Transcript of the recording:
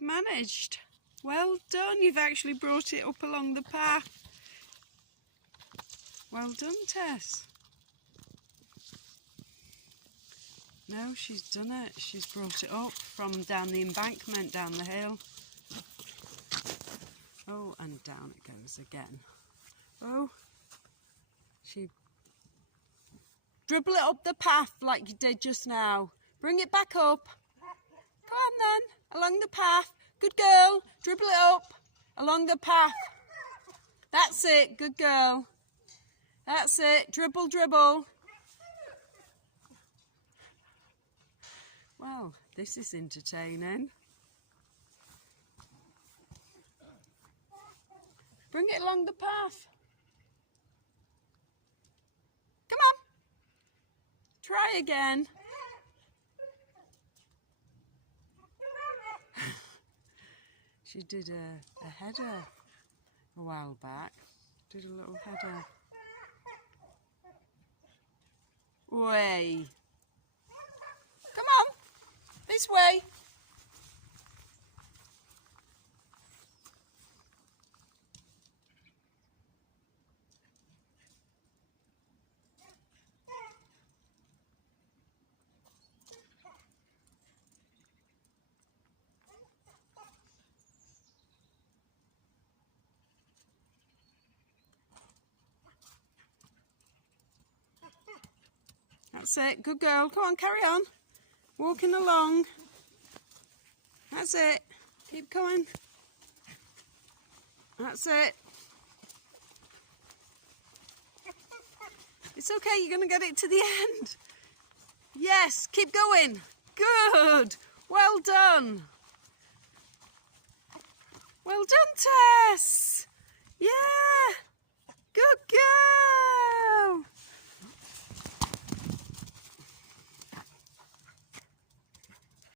You've managed. Well done. You've actually brought it up along the path. Well done, Tess. No, she's done it. She's brought it up from down the embankment, down the hill. Oh, and down it goes again. Oh, she... Dribble it up the path like you did just now. Bring it back up. Come on then, along the path. Good girl. Dribble it up along the path. That's it, good girl. That's it, dribble, dribble. Well, this is entertaining. Bring it along the path. Come on. Try again. She did a header a while back. Did a little header. Way. Come on. This way. That's it. Good girl. Come on, carry on. Walking along. That's it. Keep going. That's it. It's okay. You're going to get it to the end. Yes. Keep going. Good. Well done. Well done, Tess. Yeah.